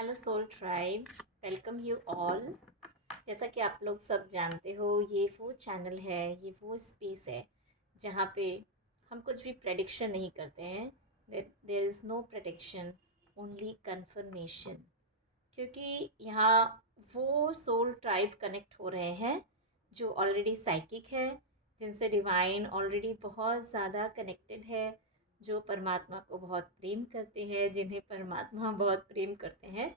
Hello soul tribe, welcome you all. जैसा कि आप लोग सब जानते हो, ये वो चैनल है, ये वो स्पेस है जहाँ पे हम कुछ भी प्रेडिक्शन नहीं करते हैं। There is no prediction, only confirmation. क्योंकि यहाँ वो सोल ट्राइब कनेक्ट हो रहे हैं जो ऑलरेडी साइकिक है, जिनसे डिवाइन ऑलरेडी बहुत ज़्यादा कनेक्टेड है, जो परमात्मा को बहुत प्रेम करते हैं, जिन्हें परमात्मा बहुत प्रेम करते हैं।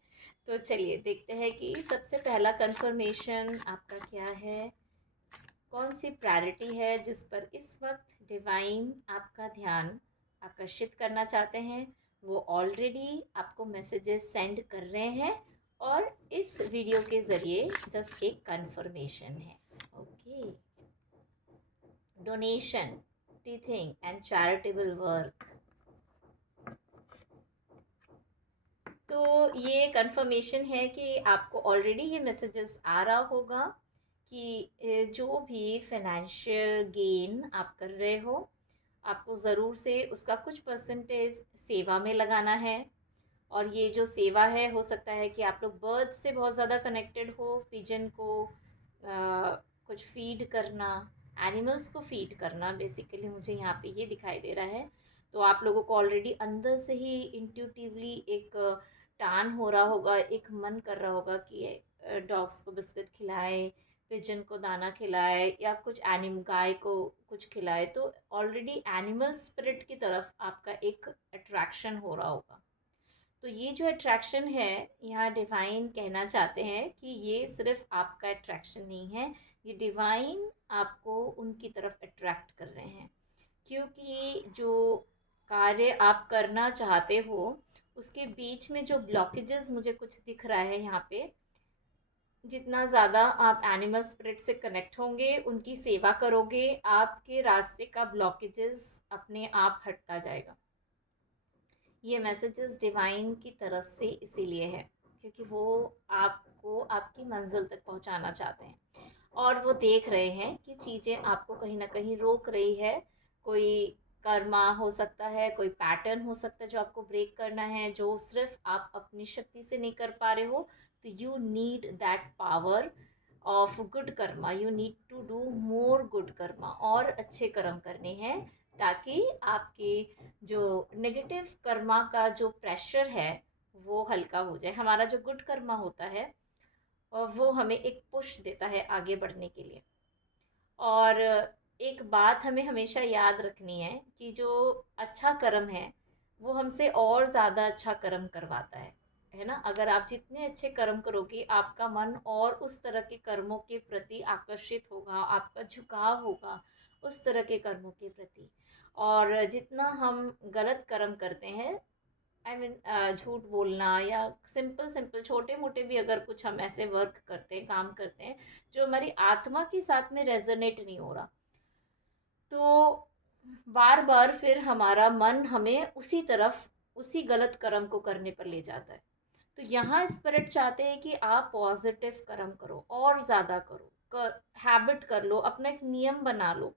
तो चलिए देखते हैं कि सबसे पहला कंफर्मेशन आपका क्या है, कौन सी प्रायोरिटी है जिस पर इस वक्त डिवाइन आपका ध्यान आकर्षित करना चाहते हैं। वो ऑलरेडी आपको मैसेजेस सेंड कर रहे हैं और इस वीडियो के ज़रिए जस्ट एक कंफर्मेशन है। Okay, donation, teething and charitable work. तो ये कंफर्मेशन है कि आपको ऑलरेडी ये मैसेजेस आ रहा होगा कि जो भी फाइनेंशियल गेन आप कर रहे हो, आपको ज़रूर से उसका कुछ परसेंटेज सेवा में लगाना है। और ये जो सेवा है, हो सकता है कि आप लोग बर्ड से बहुत ज़्यादा कनेक्टेड हो, पिजन को कुछ फीड करना, एनिमल्स को फीड करना, बेसिकली मुझे यहाँ पे ये दिखाई दे रहा है। तो आप लोगों को ऑलरेडी अंदर से ही इंट्यूटिवली एक टान हो रहा होगा, एक मन कर रहा होगा कि डॉग्स को बिस्किट खिलाए, पिजन को दाना खिलाए, या कुछ गाय को कुछ खिलाए। तो ऑलरेडी एनिमल स्पिरिट की तरफ आपका एक अट्रैक्शन हो रहा होगा। तो ये जो अट्रैक्शन है, यहाँ डिवाइन कहना चाहते हैं कि ये सिर्फ आपका अट्रैक्शन नहीं है, ये डिवाइन आपको उनकी तरफ अट्रैक्ट कर रहे हैं। क्योंकि जो कार्य आप करना चाहते हो, उसके बीच में जो ब्लॉकेजेस मुझे कुछ दिख रहा है यहाँ पे, जितना ज़्यादा आप एनिमल स्पिरिट से कनेक्ट होंगे, उनकी सेवा करोगे, आपके रास्ते का ब्लॉकेजेस अपने आप हटता जाएगा। ये मैसेजेस डिवाइन की तरफ से इसीलिए है क्योंकि वो आपको आपकी मंजिल तक पहुंचाना चाहते हैं, और वो देख रहे हैं कि चीज़ें आपको कहीं ना कहीं रोक रही है। कोई कर्मा हो सकता है, कोई पैटर्न हो सकता है जो आपको ब्रेक करना है, जो सिर्फ आप अपनी शक्ति से नहीं कर पा रहे हो। तो you need that power of good karma, you need to do more good karma, और अच्छे कर्म करने हैं, ताकि आपके जो नेगेटिव कर्मा का जो प्रेशर है वो हल्का हो जाए। हमारा जो गुड कर्मा होता है, और वो हमें एक पुश देता है आगे बढ़ने के लिए। और एक बात हमें हमेशा याद रखनी है कि जो अच्छा कर्म है वो हमसे और ज़्यादा अच्छा कर्म करवाता है ना। अगर आप जितने अच्छे कर्म करोगे, आपका मन और उस तरह के कर्मों के प्रति आकर्षित होगा, आपका झुकाव होगा उस तरह के कर्मों के प्रति। और जितना हम गलत कर्म करते हैं, आई मीन झूठ बोलना, या सिंपल सिंपल छोटे मोटे भी अगर कुछ हम ऐसे वर्क करते हैं, काम करते हैं जो हमारी आत्मा के साथ में रेजोनेट नहीं हो रहा, तो बार बार फिर हमारा मन हमें उसी तरफ, उसी गलत कर्म को करने पर ले जाता है। तो यहाँ स्पिरिट चाहते हैं कि आप पॉजिटिव कर्म करो, और ज़्यादा करो, हैबिट कर लो, अपना एक नियम बना लो।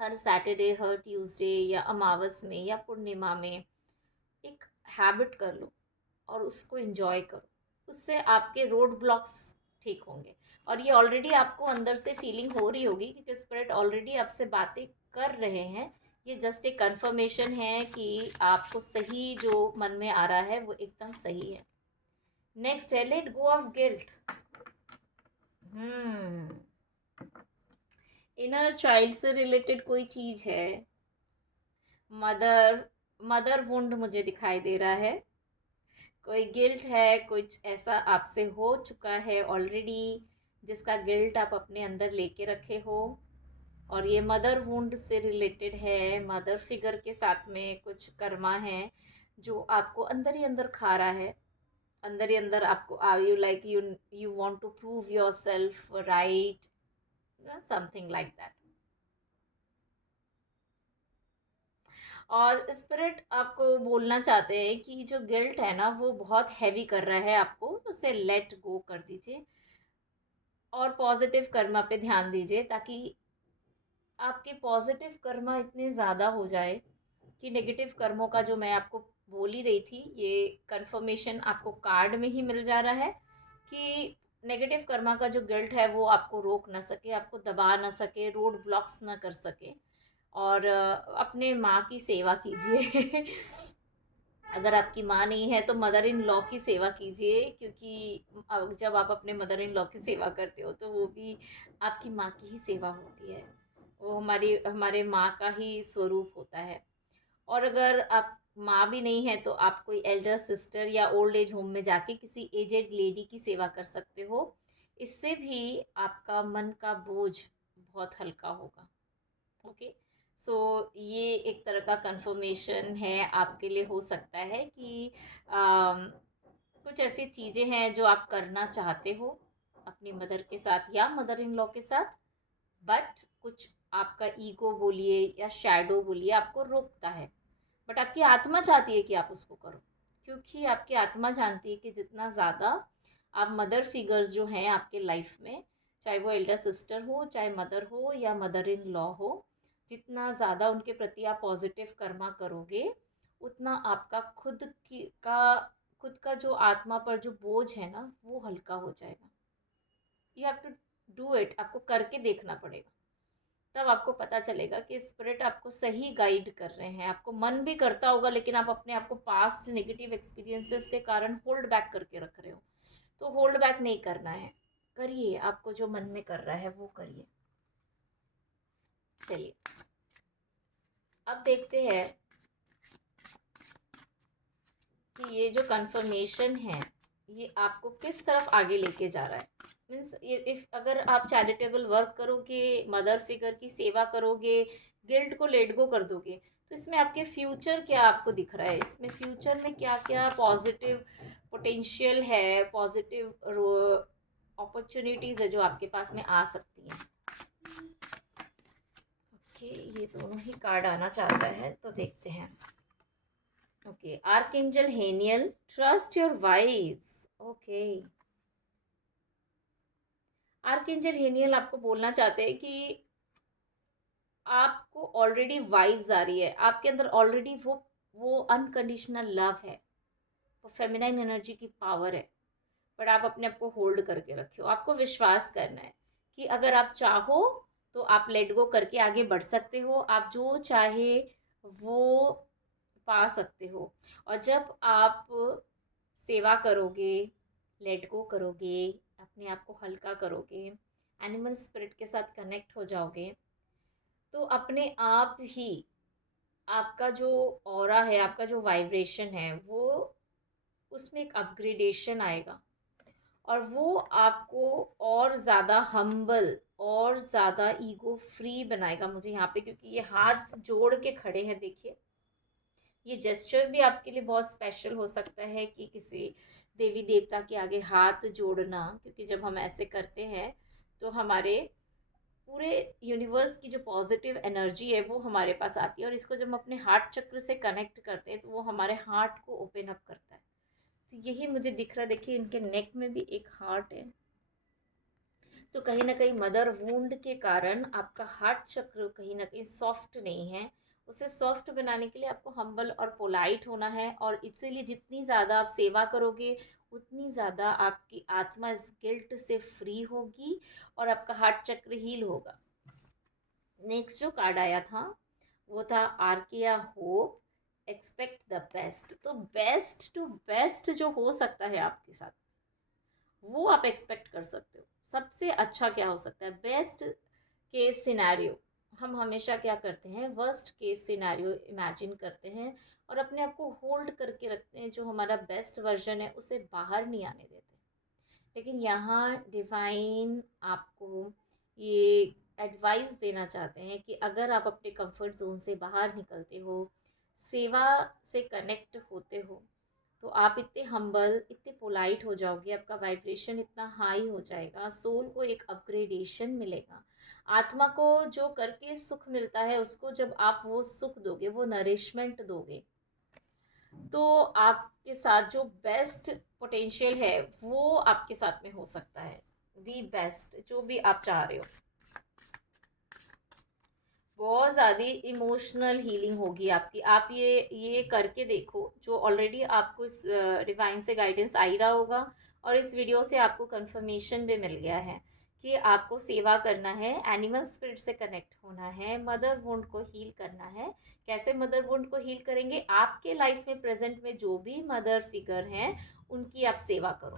हर सैटरडे, हर ट्यूसडे, या अमावस में, या पूर्णिमा में एक हैबिट कर लो और उसको एंजॉय करो। उससे आपके रोड ब्लॉक्स ठीक होंगे। और ये ऑलरेडी आपको अंदर से फीलिंग हो रही होगी क्योंकि स्पिरिट ऑलरेडी आपसे बातें कर रहे हैं। ये जस्ट एक कंफर्मेशन है कि आपको सही जो मन में आ रहा है वो एकदम सही है। नेक्स्ट है let go of guilt. Inner child से रिलेटेड कोई चीज है। मदर मदर वुंड मुझे दिखाई दे रहा है। कोई गिल्ट है, कुछ ऐसा आपसे हो चुका है ऑलरेडी जिसका गिल्ट आप अपने अंदर लेके रखे हो। और ये मदर वुंड से रिलेटेड है, मदर फिगर के साथ में कुछ कर्मा है जो आपको अंदर ही अंदर खा रहा है। अंदर ही अंदर आपको you like you you want to prove yourself right, something like that. और स्पिरिट आपको बोलना चाहते हैं कि जो गिल्ट है ना, वो बहुत हैवी कर रहा है आपको, तो उसे लेट गो कर दीजिए और पॉजिटिव कर्मा पे ध्यान दीजिए, ताकि आपके पॉजिटिव कर्मा इतने ज़्यादा हो जाए कि नेगेटिव कर्मों का जो मैं आपको बोल ही रही थी, ये कंफर्मेशन आपको कार्ड में ही मिल जा रहा है कि नेगेटिव कर्मा का जो गिल्ट है वो आपको रोक ना सके, आपको दबा ना सके, रोड ब्लॉक्स ना कर सके। और अपने माँ की सेवा कीजिए। अगर आपकी माँ नहीं है तो मदर इन लॉ की सेवा कीजिए, क्योंकि जब आप अपने मदर इन लॉ की सेवा करते हो तो वो भी आपकी माँ की ही सेवा होती है। वो हमारी हमारे माँ का ही स्वरूप होता है। और अगर आप माँ भी नहीं है तो आप कोई एल्डर सिस्टर या ओल्ड एज होम में जाके किसी एजेड लेडी की सेवा कर सकते हो। इससे भी आपका मन का बोझ बहुत हल्का होगा। ओके। सो ये एक तरह का कंफर्मेशन है, आपके लिए हो सकता है कि कुछ ऐसी चीज़ें हैं जो आप करना चाहते हो अपनी मदर के साथ या मदर इन लॉ के साथ, बट कुछ आपका ईगो बोलिए या शैडो बोलिए आपको रोकता है। बट आपकी आत्मा चाहती है कि आप उसको करो, क्योंकि आपकी आत्मा जानती है कि जितना ज़्यादा आप मदर फिगर्स जो हैं आपके लाइफ में, चाहे वो एल्डर सिस्टर हो, चाहे मदर हो या मदर इन लॉ हो, जितना ज़्यादा उनके प्रति आप पॉजिटिव कर्मा करोगे, उतना आपका खुद का जो आत्मा पर जो बोझ है ना वो हल्का हो जाएगा। You have to do it, आपको करके देखना पड़ेगा। तब आपको पता चलेगा कि स्पिरिट आपको सही गाइड कर रहे हैं। आपको मन भी करता होगा लेकिन आप अपने आप को पास्ट नेगेटिव एक्सपीरियंसेस के कारण होल्ड बैक करके रख रहे हो। तो होल्ड बैक नहीं करना है, करिए, आपको जो मन में कर रहा है वो करिए। चलिए अब देखते हैं कि ये जो कंफर्मेशन है ये आपको किस तरफ आगे लेके जा रहा है। मीन्स इफ अगर आप चैरिटेबल वर्क करोगे, मदर फिगर की सेवा करोगे, गिल्ट को लेट गो कर दोगे, तो इसमें आपके फ्यूचर क्या आपको दिख रहा है, इसमें फ्यूचर में क्या क्या पॉजिटिव पोटेंशियल है, पॉजिटिव अपॉर्चुनिटीज़ है जो आपके पास में आ सकती हैं। ओके, ये दोनों ही कार्ड आना चाहता है तो देखते हैं। Okay, archangel Haniel, trust your vibes. Okay, archangel Haniel आपको बोलना चाहते हैं कि आपको ऑलरेडी वाइब्स आ रही है, आपके अंदर ऑलरेडी वो अनकंडीशनल लव है, वो फेमिनाइन एनर्जी की पावर है। बट आप अपने आप को होल्ड करके रखे हो, आपको विश्वास करना है कि अगर आप चाहो तो आप लेट गो करके आगे बढ़ सकते हो, आप जो चाहे वो पा सकते हो। और जब आप सेवा करोगे, लेट गो करोगे, अपने आप को हल्का करोगे, एनिमल स्पिरिट के साथ कनेक्ट हो जाओगे, तो अपने आप ही आपका जो ऑरा है, आपका जो वाइब्रेशन है, वो उसमें एक अपग्रेडेशन आएगा और वो आपको और ज़्यादा हम्बल और ज़्यादा ईगो फ्री बनाएगा। मुझे यहाँ पे क्योंकि ये हाथ जोड़ के खड़े हैं, देखिए ये जेस्चर भी आपके लिए बहुत स्पेशल हो सकता है कि किसी देवी देवता के आगे हाथ जोड़ना, क्योंकि जब हम ऐसे करते हैं तो हमारे पूरे यूनिवर्स की जो पॉजिटिव एनर्जी है वो हमारे पास आती है, और इसको जब हम अपने हार्ट चक्र से कनेक्ट करते हैं तो वो हमारे हार्ट को ओपन अप करता है। तो यही मुझे दिख रहा है, देखिए इनके नेक में भी एक हार्ट है। तो कहीं ना कहीं मदर वूंड के कारण आपका हार्ट चक्र कहीं ना कहीं सॉफ्ट नहीं है। उसे सॉफ्ट बनाने के लिए आपको हम्बल और पोलाइट होना है, और इसीलिए जितनी ज़्यादा आप सेवा करोगे उतनी ज़्यादा आपकी आत्मा इस गिल्ट से फ्री होगी और आपका हार्ट चक्र हील होगा। नेक्स्ट जो कार्ड आया था वो था archaea hope, expect the best. तो बेस्ट टू बेस्ट जो हो सकता है आपके साथ वो आप एक्सपेक्ट कर सकते हो। सबसे अच्छा क्या हो सकता है, बेस्ट केस सिनेरियो। हम हमेशा क्या करते हैं, वर्स्ट केस सिनेरियो इमेजिन करते हैं और अपने आप को होल्ड करके रखते हैं, जो हमारा बेस्ट वर्जन है उसे बाहर नहीं आने देते। लेकिन यहाँ डिवाइन आपको ये एडवाइस देना चाहते हैं कि अगर आप अपने कंफर्ट जोन से बाहर निकलते हो, सेवा से कनेक्ट होते हो, तो आप इतने हम्बल, इतने पोलाइट हो जाओगे, आपका वाइब्रेशन इतना हाई हो जाएगा, सोल को एक अपग्रेडेशन मिलेगा। आत्मा को जो करके सुख मिलता है उसको जब आप वो सुख दोगे, वो नरिशमेंट दोगे, तो आपके साथ जो बेस्ट पोटेंशियल है वो आपके साथ में हो सकता है। दी बेस्ट जो भी आप चाह रहे हो। बहुत ज़्यादा इमोशनल हीलिंग होगी आपकी। आप ये करके देखो, जो ऑलरेडी आपको इस डिवाइन से गाइडेंस आ ही रहा होगा, और इस वीडियो से आपको कंफर्मेशन भी मिल गया है कि आपको सेवा करना है, एनिमल स्पिरिट से कनेक्ट होना है, मदर वुंड को हील करना है। कैसे मदर वुंड को हील करेंगे? आपके लाइफ में प्रेजेंट में जो भी मदर फिगर हैं उनकी आप सेवा करो,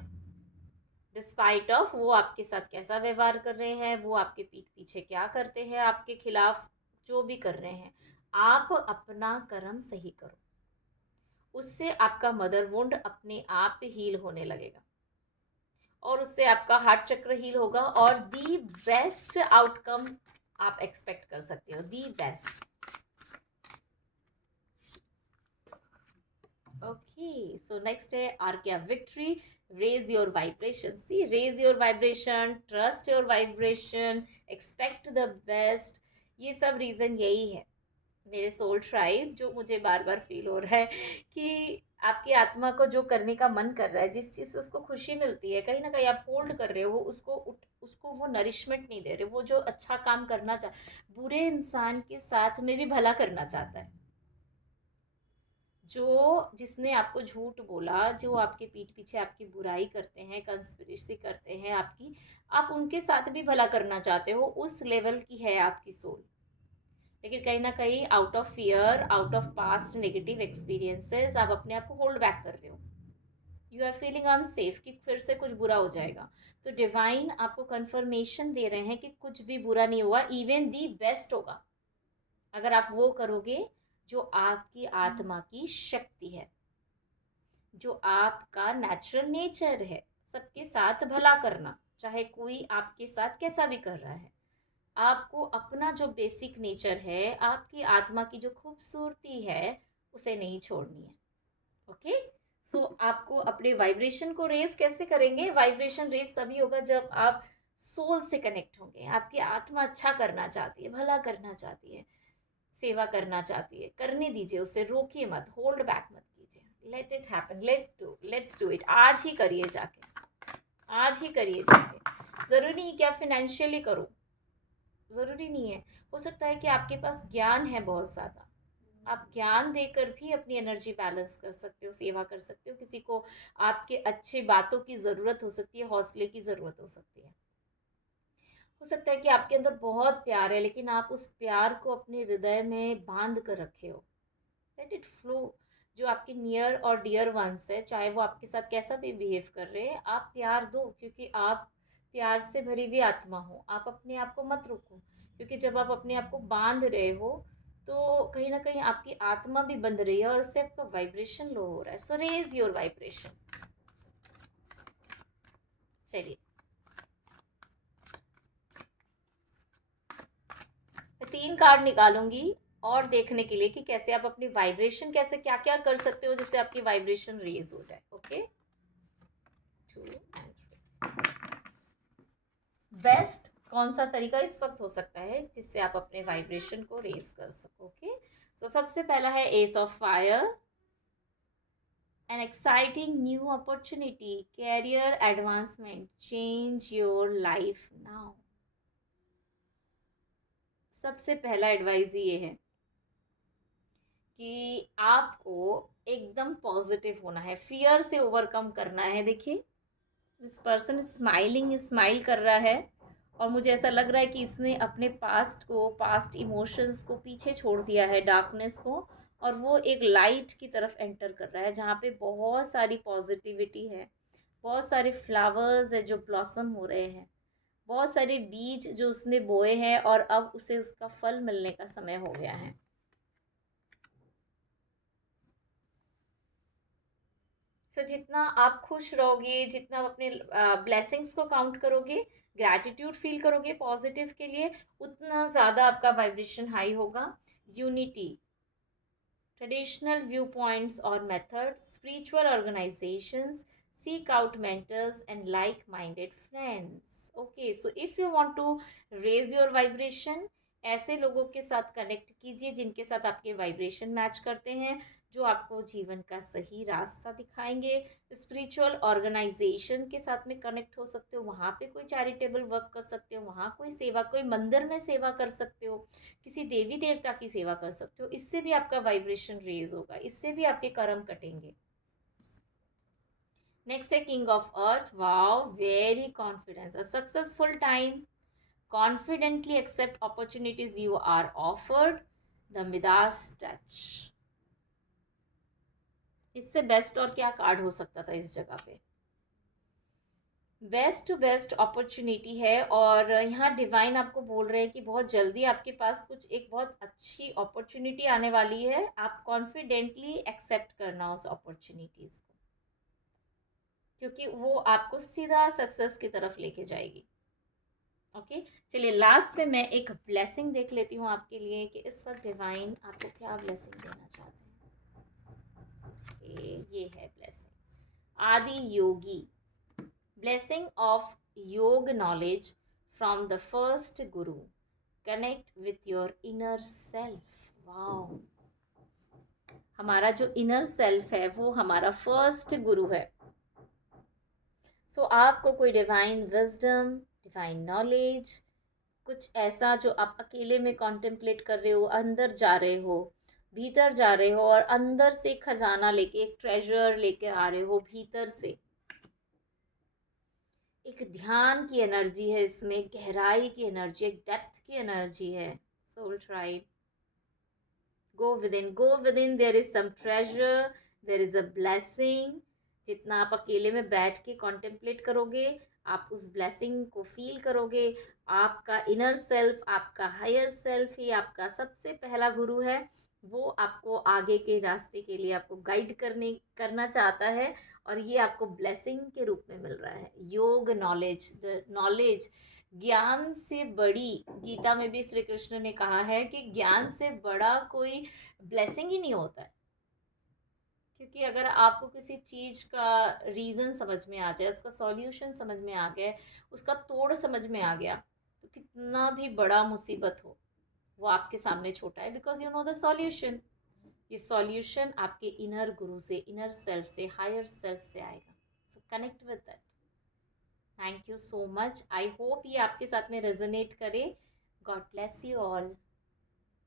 डिस्पाइट ऑफ वो आपके साथ कैसा व्यवहार कर रहे हैं, वो आपके पीठ पीछे क्या करते हैं, आपके खिलाफ जो भी कर रहे हैं, आप अपना कर्म सही करो। उससे आपका मदर वुंड अपने आप हील होने लगेगा, और उससे आपका हार्ट चक्र हील होगा, और दी बेस्ट आउटकम आप एक्सपेक्ट कर सकते हो, the best. Okay, so next है आर्किया victory. Raise your vibration, see, raise your vibration, trust your vibration, expect the best. ये सब रीज़न यही है मेरे सोल ट्राइब, जो मुझे बार बार फील हो रहा है कि आपकी आत्मा को जो करने का मन कर रहा है, जिस चीज़ से उसको खुशी मिलती है, कहीं ना कहीं आप होल्ड कर रहे हो उसको वो नरिशमेंट नहीं दे रहे। वो जो अच्छा काम करना बुरे इंसान के साथ में भी भला करना चाहता है। जो जिसने आपको झूठ बोला, जो आपके पीठ पीछे आपकी बुराई करते हैं, कंस्पिरेसी करते हैं आपकी, आप उनके साथ भी भला करना चाहते हो। उस लेवल की है आपकी सोल, लेकिन कहीं ना कहीं out of fear, out of past negative experiences, आप अपने आप को होल्ड बैक कर रहे हो। यू आर फीलिंग अनसेफ कि फिर से कुछ बुरा हो जाएगा। तो डिवाइन आपको कंफर्मेशन दे रहे हैं कि कुछ भी बुरा नहीं हुआ, इवन दी बेस्ट होगा अगर आप वो करोगे जो आपकी आत्मा की शक्ति है, जो आपका नेचुरल नेचर है, सबके साथ भला करना, चाहे कोई आपके साथ कैसा भी कर रहा है। आपको अपना जो बेसिक नेचर है, आपकी आत्मा की जो खूबसूरती है, उसे नहीं छोड़नी है। ओके, सो आपको अपने वाइब्रेशन को रेज कैसे करेंगे? वाइब्रेशन रेज तभी होगा जब आप सोल से कनेक्ट होंगे। आपकी आत्मा अच्छा करना चाहती है, भला करना चाहती है, सेवा करना चाहती है, करने दीजिए, उसे रोकिए मत, होल्ड बैक मत कीजिए। Let it happen, let's do it. आज ही करिए जाके, आज ही करिए जाके। ज़रूरी नहीं कि आप फिनेंशियली करो, ज़रूरी नहीं है। हो सकता है कि आपके पास ज्ञान है बहुत ज़्यादा, आप ज्ञान देकर भी अपनी एनर्जी बैलेंस कर सकते हो, सेवा कर सकते हो। किसी को आपके अच्छे बातों की ज़रूरत हो सकती है, हौसले की ज़रूरत हो सकती है। हो सकता है कि आपके अंदर बहुत प्यार है, लेकिन आप उस प्यार को अपने हृदय में बांध कर रखे हो। Let it flow. जो आपके नियर और डियर वंस है, चाहे वो आपके साथ कैसा भी बिहेव कर रहे हैं, आप प्यार दो, क्योंकि आप प्यार से भरी हुई आत्मा हो। आप अपने आप को मत रोको, क्योंकि जब आप अपने आप को बांध रहे हो तो कहीं ना कहीं आपकी आत्मा भी बंध रही है, और उससे आपका वाइब्रेशन लो हो रहा है। सो रेज योर वाइब्रेशन। चलिए, मैं 3 कार्ड निकालूंगी और देखने के लिए कि कैसे आप अपनी वाइब्रेशन, कैसे क्या क्या कर सकते हो जिससे आपकी वाइब्रेशन रेज हो जाए। Okay, 2 and 3। बेस्ट कौन सा तरीका इस वक्त हो सकता है जिससे आप अपने वाइब्रेशन को रेज कर सको? ओके, तो सबसे पहला है ace of fire. An exciting new opportunity, career advancement, change your life now. सबसे पहला एडवाइस ये है कि आपको एकदम पॉजिटिव होना है, फियर से ओवरकम करना है। देखिए, दिस पर्सन स्माइलिंग, स्माइल कर रहा है, और मुझे ऐसा लग रहा है कि इसने अपने पास्ट को, पास्ट इमोशंस को पीछे छोड़ दिया है, डार्कनेस को, और वो एक लाइट की तरफ एंटर कर रहा है जहाँ पे बहुत सारी पॉजिटिविटी है, बहुत सारे फ्लावर्स है जो ब्लॉसम हो रहे हैं, बहुत सारे बीज जो उसने बोए हैं, और अब उसे उसका फल मिलने का समय हो गया है। सो जितना आप खुश रहोगे, जितना आप अपने ब्लेसिंग्स को काउंट करोगे, ग्रैटिट्यूड फील करोगे पॉजिटिव के लिए, उतना ज़्यादा आपका वाइब्रेशन हाई होगा। यूनिटी, ट्रेडिशनल व्यू पॉइंट्स और methods, spiritual organisations, seek out mentors and like minded friends. Okay, so if you want to raise your vibration, ऐसे लोगों के साथ कनेक्ट कीजिए जिनके साथ आपके वाइब्रेशन मैच करते हैं। जो आपको जीवन का सही रास्ता दिखाएंगे। स्पिरिचुअल ऑर्गेनाइजेशन के साथ में कनेक्ट हो सकते हो, वहाँ पे कोई चैरिटेबल वर्क कर सकते हो, वहाँ कोई सेवा, कोई मंदिर में सेवा कर सकते हो, किसी देवी देवता की सेवा कर सकते हो। इससे भी आपका वाइब्रेशन रेज होगा, इससे भी आपके कर्म कटेंगे। नेक्स्ट है king of earth. Wow, very confidence, a successful time, confidently accept opportunities you are offered, the Midas touch। इससे बेस्ट और क्या कार्ड हो सकता था इस जगह पे। बेस्ट टू बेस्ट अपॉर्चुनिटी है, और यहाँ डिवाइन आपको बोल रहे हैं कि बहुत जल्दी आपके पास कुछ एक बहुत अच्छी अपॉर्चुनिटी आने वाली है। आप कॉन्फिडेंटली एक्सेप्ट करना उस अपॉर्चुनिटीज को, क्योंकि वो आपको सीधा सक्सेस की तरफ लेके जाएगी। ओके, चलिए लास्ट में मैं एक ब्लेसिंग देख लेती हूँ आपके लिए कि इस वक्त डिवाइन आपको क्या ब्लेसिंग देना चाहते हैं। ये है ब्लेसिंग आदि योगी, ब्लेसिंग ऑफ योग knowledge from the first Guru, connect with your inner self. Wow, हमारा जो इनर सेल्फ है वो हमारा फर्स्ट गुरु है। सो आपको कोई डिवाइन विजडम, डिवाइन नॉलेज, कुछ ऐसा जो आप अकेले में कॉन्टेम्पलेट कर रहे हो, अंदर जा रहे हो, भीतर जा रहे हो, और अंदर से खजाना लेके, एक ट्रेजर लेके आ रहे हो भीतर से। एक ध्यान की एनर्जी है इसमें, गहराई की एनर्जी, एक डेप्थ की एनर्जी है। Soul tribe, go within, go within, there is some treasure, there is a blessing. जितना आप अकेले में बैठ के कॉन्टेम्पलेट करोगे, आप उस ब्लेसिंग को फील करोगे। आपका इनर सेल्फ, आपका हायर सेल्फ ही आपका सबसे पहला गुरु है। वो आपको आगे के रास्ते के लिए आपको गाइड करना चाहता है, और ये आपको ब्लेसिंग के रूप में मिल रहा है। योग नॉलेज, द नॉलेज, ज्ञान से बड़ी, गीता में भी श्री कृष्ण ने कहा है कि ज्ञान से बड़ा कोई ब्लेसिंग ही नहीं होता है। क्योंकि अगर आपको किसी चीज़ का रीज़न समझ में आ जाए, उसका सॉल्यूशन समझ में आ गया, उसका तोड़ समझ में आ गया, तो कितना भी बड़ा मुसीबत हो वो आपके सामने छोटा है, because you know the solution. ये सॉल्यूशन आपके इनर गुरु से, इनर सेल्फ से, हायर सेल्फ से आएगा। सो connect with that. Thank you so much, I hope ये आपके साथ में रेजोनेट करे। God bless you all.